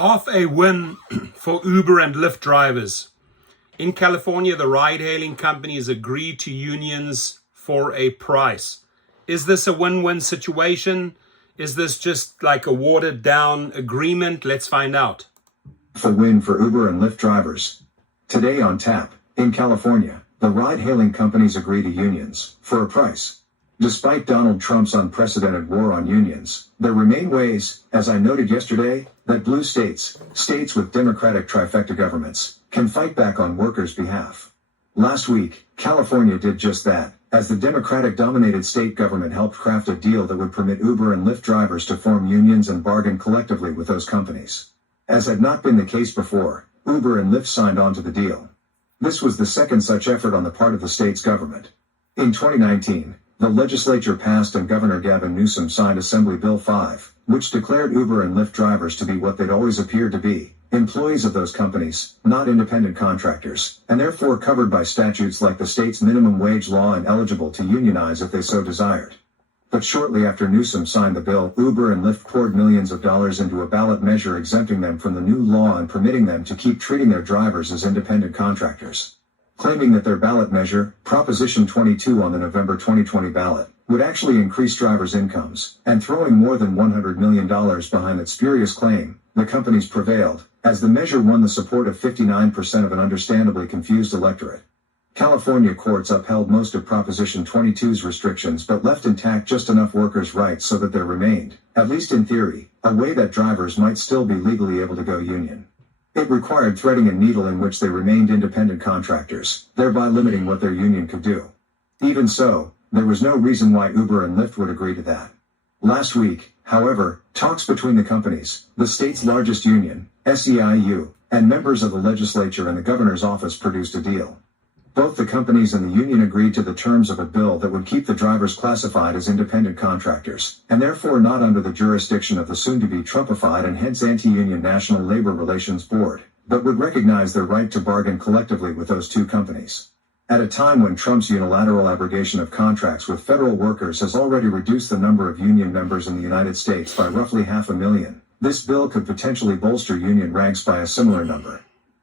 Half a win for Uber and Lyft drivers. In California, the ride-hailing companies agreed to unions for a price. Is this a win-win situation? Is this just like a watered-down agreement? Let's find out. A win for Uber and Lyft drivers. Today on tap, in California, the ride-hailing companies agree to unions for a price. Despite Donald Trump's unprecedented war on unions, there remain ways, as I noted yesterday, that blue states with Democratic trifecta governments, can fight back on workers' behalf. Last week, California did just that, as the Democratic-dominated state government helped craft a deal that would permit Uber and Lyft drivers to form unions and bargain collectively with those companies. As had not been the case before, Uber and Lyft signed on to the deal. This was the second such effort on the part of the state's government. In 2019, the legislature passed and Governor Gavin Newsom signed Assembly Bill 5, which declared Uber and Lyft drivers to be what they'd always appeared to be, employees of those companies, not independent contractors, and therefore covered by statutes like the state's minimum wage law and eligible to unionize if they so desired. But shortly after Newsom signed the bill, Uber and Lyft poured millions of dollars into a ballot measure exempting them from the new law and permitting them to keep treating their drivers as independent contractors. Claiming that their ballot measure, Proposition 22 on the November 2020 ballot, would actually increase drivers' incomes, and throwing more than $100 million behind that spurious claim, the companies prevailed, as the measure won the support of 59% of an understandably confused electorate. California courts upheld most of Proposition 22's restrictions but left intact just enough workers' rights so that there remained, at least in theory, a way that drivers might still be legally able to go union. It required threading a needle in which they remained independent contractors, thereby limiting what their union could do. Even so, there was no reason why Uber and Lyft would agree to that. Last week, however, talks between the companies, the state's largest union, SEIU, and members of the legislature and the governor's office produced a deal. Both the companies and the union agreed to the terms of a bill that would keep the drivers classified as independent contractors, and therefore not under the jurisdiction of the soon-to-be Trumpified and hence anti-union National Labor Relations Board, but would recognize their right to bargain collectively with those two companies. At a time when Trump's unilateral abrogation of contracts with federal workers has already reduced the number of union members in the United States by roughly 500,000, this bill could potentially bolster union ranks by a similar number.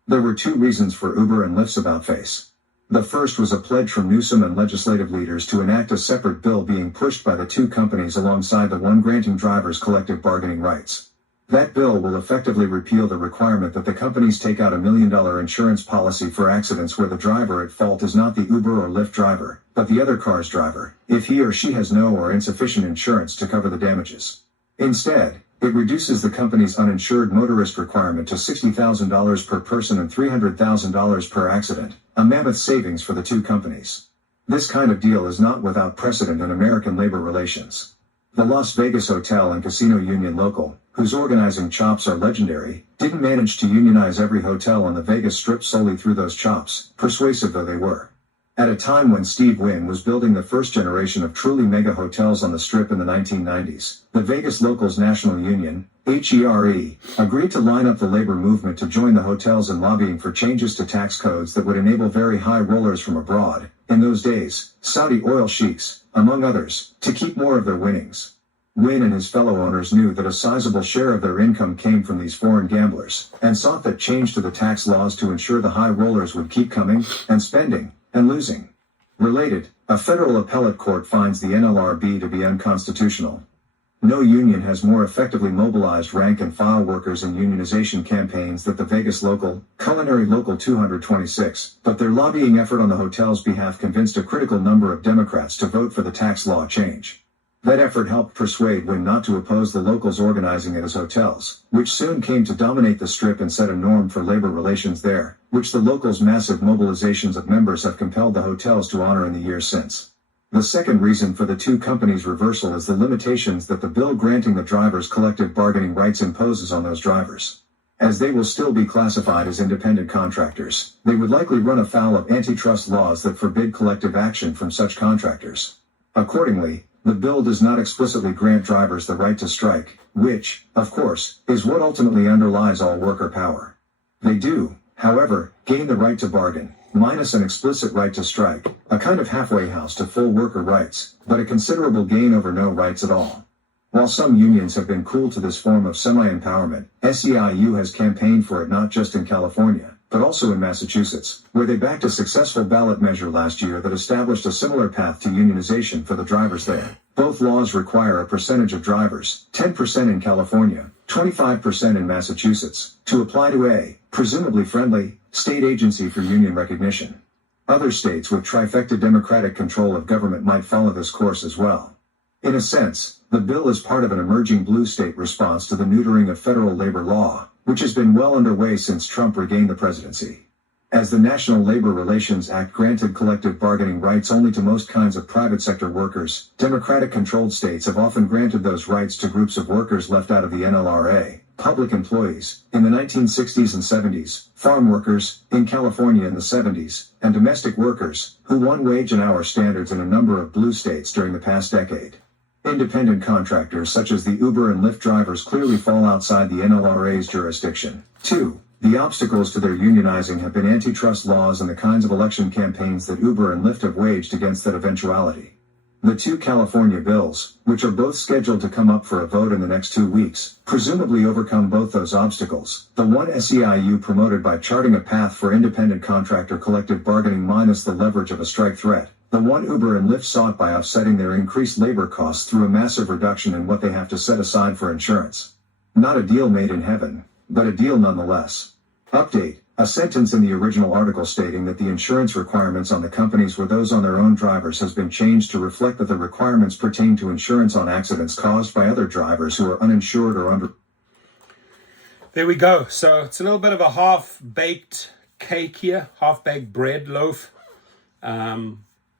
There were two reasons for Uber and Lyft's about-face. The first was a pledge from Newsom and legislative leaders to enact a separate bill being pushed by the two companies alongside the one granting drivers collective bargaining rights. That bill will effectively repeal the requirement that the companies take out $1 million insurance policy for accidents where the driver at fault is not the Uber or Lyft driver, but the other car's driver, if he or she has no or insufficient insurance to cover the damages. Instead, it reduces the company's uninsured motorist requirement to $60,000 per person and $300,000 per accident, a mammoth savings for the two companies. This kind of deal is not without precedent in American labor relations. The Las Vegas Hotel and Casino Union Local, whose organizing chops are legendary, didn't manage to unionize every hotel on the Vegas Strip solely through those chops, persuasive though they were. At a time when Steve Wynn was building the first generation of truly mega hotels on the Strip in the 1990s, the Vegas Locals National Union, HERE, agreed to line up the labor movement to join the hotels in lobbying for changes to tax codes that would enable very high rollers from abroad, in those days, Saudi oil sheiks, among others, to keep more of their winnings. Wynn and his fellow owners knew that a sizable share of their income came from these foreign gamblers, and sought that change to the tax laws to ensure the high rollers would keep coming, and spending, and losing. Related, a federal appellate court finds the NLRB to be unconstitutional. No union has more effectively mobilized rank-and-file workers in unionization campaigns than the Vegas Culinary Local 226, but their lobbying effort on the hotel's behalf convinced a critical number of Democrats to vote for the tax law change. That effort helped persuade Wynn not to oppose the locals organizing at his hotels, which soon came to dominate the Strip and set a norm for labor relations there, which the locals' massive mobilizations of members have compelled the hotels to honor in the years since. The second reason for the two companies' reversal is the limitations that the bill granting the drivers collective bargaining rights imposes on those drivers. As they will still be classified as independent contractors, they would likely run afoul of antitrust laws that forbid collective action from such contractors. Accordingly, the bill does not explicitly grant drivers the right to strike, which, of course, is what ultimately underlies all worker power. They do, however, gain the right to bargain, minus an explicit right to strike, a kind of halfway house to full worker rights, but a considerable gain over no rights at all. While some unions have been cool to this form of semi-empowerment, SEIU has campaigned for it not just in California, but also in Massachusetts, where they backed a successful ballot measure last year that established a similar path to unionization for the drivers there. Both laws require a percentage of drivers, 10% in California, 25% in Massachusetts, to apply to a, presumably friendly, state agency for union recognition. Other states with trifecta democratic control of government might follow this course as well. In a sense, the bill is part of an emerging blue state response to the neutering of federal labor law, which has been well underway since Trump regained the presidency. As the National Labor Relations Act granted collective bargaining rights only to most kinds of private sector workers, Democratic-controlled states have often granted those rights to groups of workers left out of the NLRA, public employees, in the 1960s and 70s, farm workers, in California in the 70s, and domestic workers, who won wage and hour standards in a number of blue states during the past decade. Independent contractors such as the Uber and Lyft drivers clearly fall outside the NLRA's jurisdiction. 2. The obstacles to their unionizing have been antitrust laws and the kinds of election campaigns that Uber and Lyft have waged against that eventuality. The two California bills, which are both scheduled to come up for a vote in the next 2 weeks, presumably overcome both those obstacles. The one SEIU promoted by charting a path for independent contractor collective bargaining minus the leverage of a strike threat. The one Uber and Lyft sought by offsetting their increased labor costs through a massive reduction in what they have to set aside for insurance. Not a deal made in heaven, but a deal nonetheless. Update: a sentence in the original article stating that the insurance requirements on the companies were those on their own drivers has been changed to reflect that the requirements pertain to insurance on accidents caused by other drivers who are uninsured or under. There we go. So it's a little bit of a half-baked cake here, half-baked bread loaf.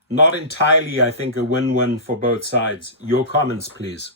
Not entirely, I think, a win-win for both sides. Your comments, please.